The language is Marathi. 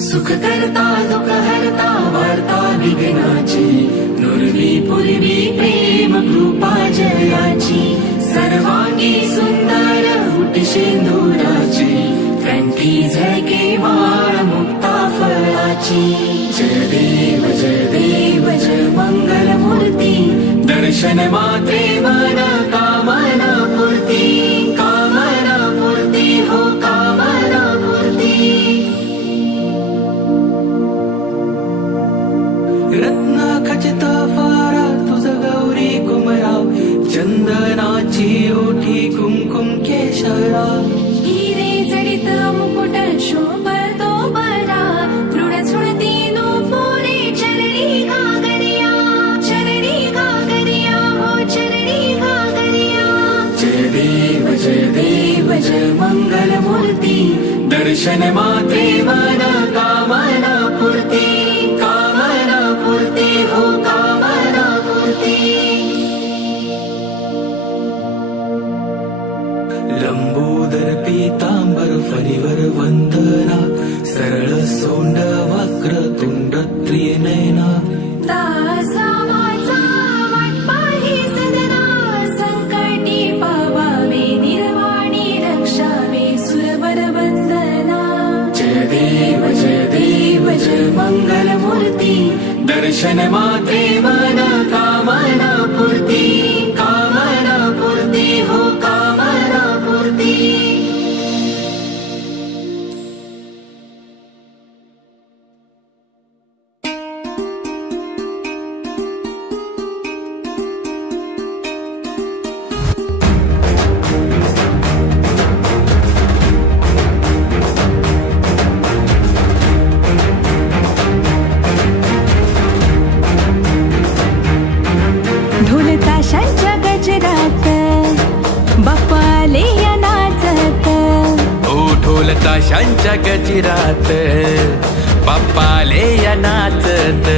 सुख करता दुःख हरता वार्ता विघ्नाची, नुरवी पूर्वी प्रेम कृपा जयाची, सर्वांगी सुंदर हुटी शेंदुराची, कंठी झळके वाळ मुक्ता फळाची। जय देव जय मंगल मूर्ती, दर्शन मात्रे मन कामना पूर्ती, कामना पूर्ती हो कामना पूर्ती। रत्न खचित फारा तुझ गौरी कुमराव, चंदनाची ओठी कुमकुम केशराव, हिरे जडित मुकुट शोभतो बरा, तृण सुणती नूपुरे चरणी घागरिया, चरणी घागरिया हो चरणी घागरिया। जय देव जय मंगल मूर्ती, दर्शन मात्रे मन कामना पूर्ती, कामना पूर्ती हो कामना पूर्ती। लंबोदर पीतांबर फणीवर वंदना, सरळ सोंड वक्र तुंड त्रिनयना, तासा माझा वाटपाही सदना, संकटी पावावे निर्वाणी रक्षावे सुरवर वंदना। जय देव जय मंगल मूर्ती, दर्शन मात्रे मन कामना पूर्ती, कामना पूर्ती हो कामना पूर्ती। ढोल ताशांच्या गजरात बाप्पा आले या नाचत, ओ ढोल ताशांच्या गजरात बाप्पा आले या नाचत,